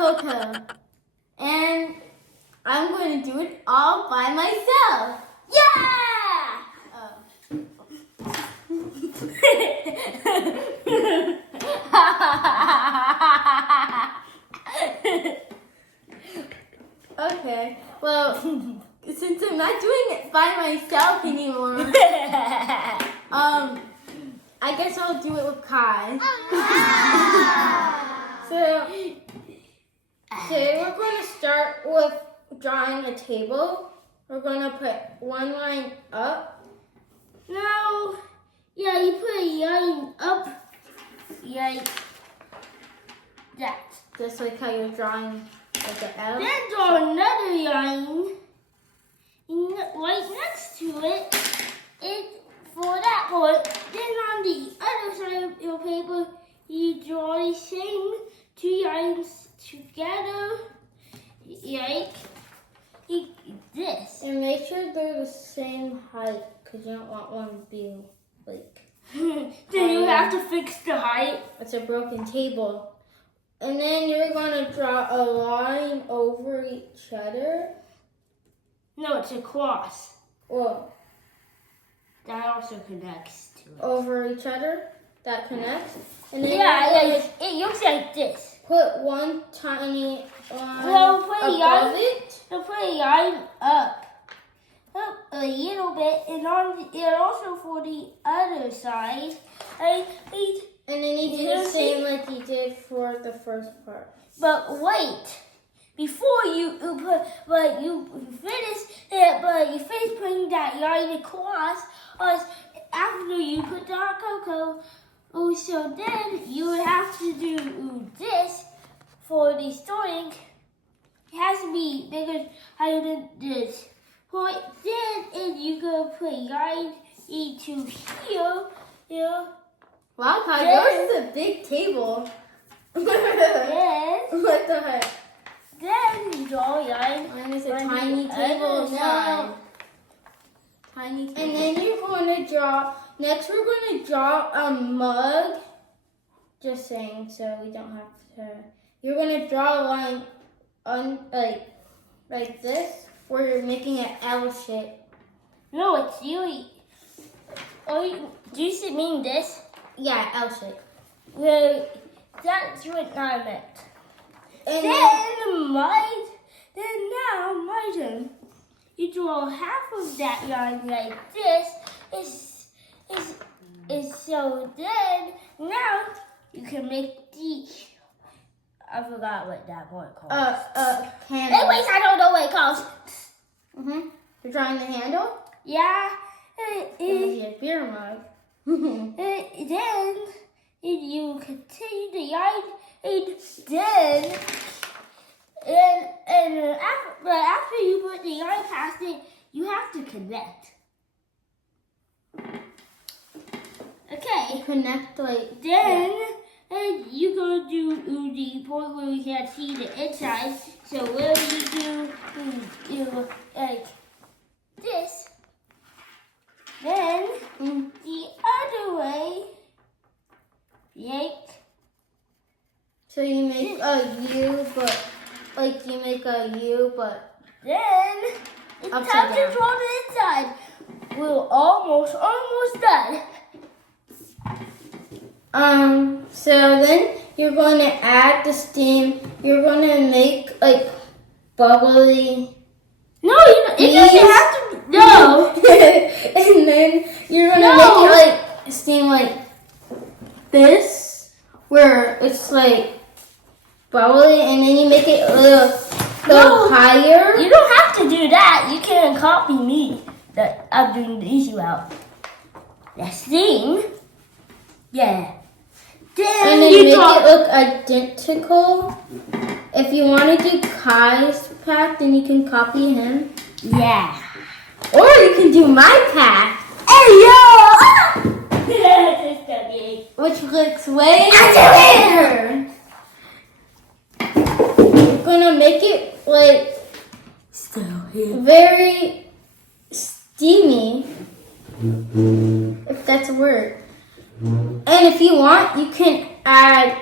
cocoa. And I'm going to do it all by myself. Yeah! Okay, well, since I'm not doing it by myself anymore, I guess I'll do it with Kai. So, today we're going to start with drawing a table. We're going to put one line up. No, yeah, you put a line up, like that. Just like how you're drawing like an L. Then draw another line right next to it. For that part, then on the other side of your paper, you draw the same two lines together, like this. And make sure they're the same height, because you don't want one to be like... Then you have to fix the height. It's a broken table. And then you're going to draw a line over each other. No, it's a cross. Well, That also connects to it. over each other. That connects. And then It looks like this. put one tiny line Well, put a above line. it. So put a line up a little bit, and also for the other side, And then you do the same like you did for the first part. But wait, before you finish putting that line across, after you put the hot cocoa, so then you would have to do this for the starting. It has to be bigger higher than this. Then you go put a line into here. Wow, Kai, yours is a big table. Yes. What the heck? Then you draw a line. Mine is a on tiny the table other now. side. Tiny table. And then you're going to draw, next we're going to draw a mug. Just saying, so we don't have to. You're going to draw a line like this, where you're making an L shape. No, it's really. Do you mean this? Yeah, L shape. Well, that's what I meant. And Then now my turn. You draw half of that line like this. So then now you can make the. I forgot what that one calls. handle. Anyways, I don't know what it calls. You're drawing the handle? Yeah. It would be a beer mug. Then you continue the line, but after you put the line past it, you have to connect. Okay. Connect like. Then you go do the point where you can't see the inside. So what you do like this. Then the other way, So you make a U, but then it's upside time to down. draw the inside. We're almost done. So then you're going to add the steam. You're going to make like bubbly. No, it doesn't have to. No. And then you're going to make it like steam like this, where it's like bubbly, and then you make it a little higher. You don't have to do that. You can copy me. That I'm doing the easy route. The steam. Yeah. And then you make it look identical. If you want to do Kai's path, then you can copy him. Yeah. Or you can do my path. Hey yo! Which looks way better. You're gonna make it like very steamy, if that's a word. And if you want, you can add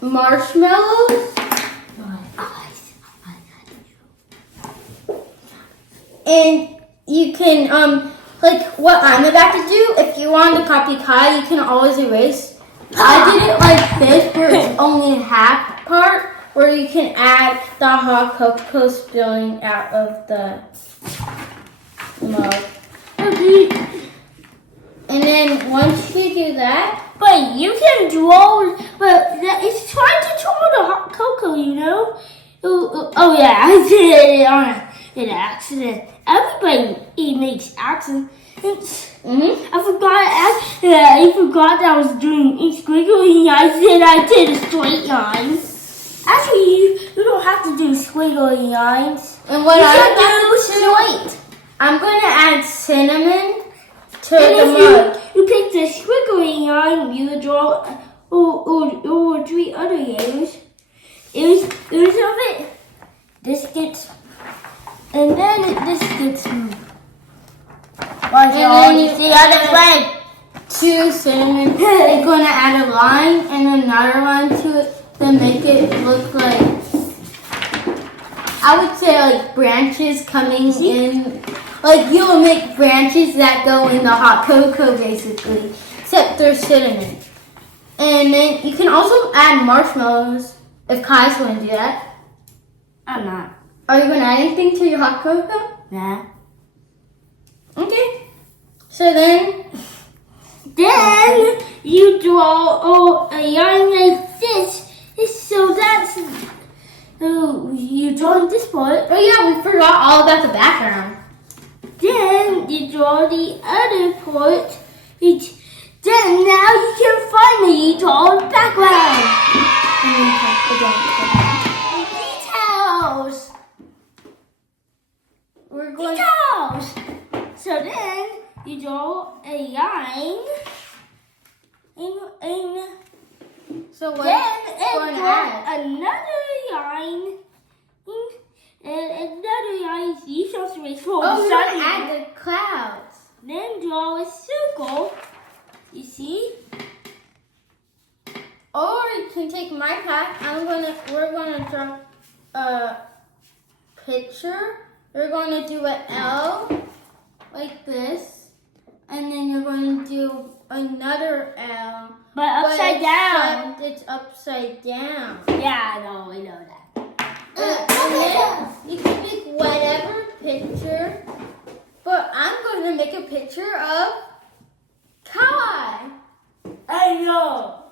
marshmallows And you can, like what I'm about to do, if you want to copy Kai, you can always erase. I did it like this, where it's only half part, where you can add the hot cocoa spilling out of the mug. And then once you do that, but you can draw, but it's trying to draw the hot cocoa, you know? Oh yeah, I did it on an accident. Everybody makes accidents. I forgot that I was doing a squiggly lines and I did a straight line. Actually, you don't have to do squiggly lines. And what I'm going to add cinnamon to and the if mug. you pick the squiggly line, you draw or 3 other layers. Ears of it. This gets, and then this gets. And then you see other way. 2 cinnamon. You're going to add a line and another line to it to make it look like, I would say like branches coming in. Like you'll make branches that go in the hot cocoa basically, except they're cinnamon. And then you can also add marshmallows if Kai's going to do that. I'm not. Are you going to add anything to your hot cocoa? Nah. Okay. So then you draw a line like this. So that's you draw this part. Oh yeah, we forgot all about the background. Then you draw the other part. Then now you can finally draw the background. Details. We're going. Details. So then you draw a line. So what? Then draw another line. And another line. You shall switch for Oh, the we're sun. going to add the clouds. Then draw a circle. You see? Or you can take my path. We're gonna draw a picture. We're gonna do an L like this, and then you're going to do another L. But upside down. It's upside down. Yeah, I know that. And then you can make whatever picture, but I'm going to make a picture of Kai. I know.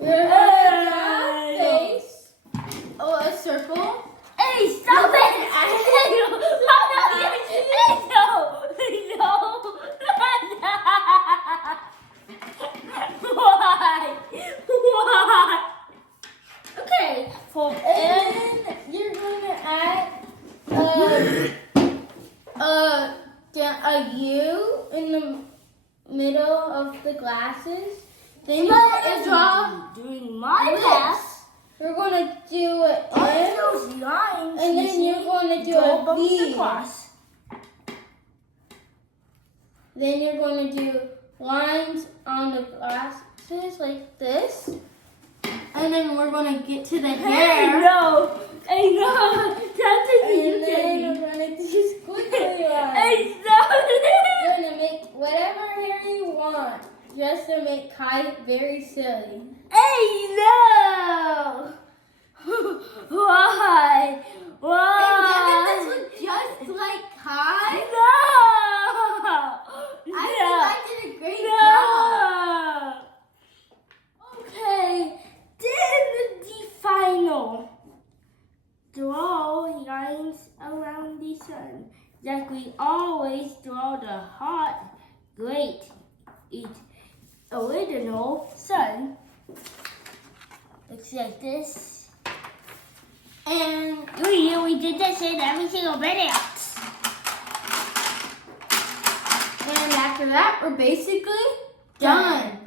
You're going to draw a face. Oh, a circle. Hey, stop it! Why? Okay, And then you're going to add a U in the middle of the glasses. Then you're going to draw doing my lips. path. You're going to do an M, Those lines. and then you're going to do a V. Across. Then you're going to do lines on the glasses like this. And then we're going to get to the hair. I know. That's a And then you're going to do squiggly lines. I know. You're going to make whatever hair you want, just to make Kai very silly. Hey, no! Why? And doesn't this look just like Kai? No! I think I did a great job. Okay, then the final. Draw lines around the sun. Like we always draw the hot, great, original sun. Looks like this. And we did this in every single video. And after that, we're basically done.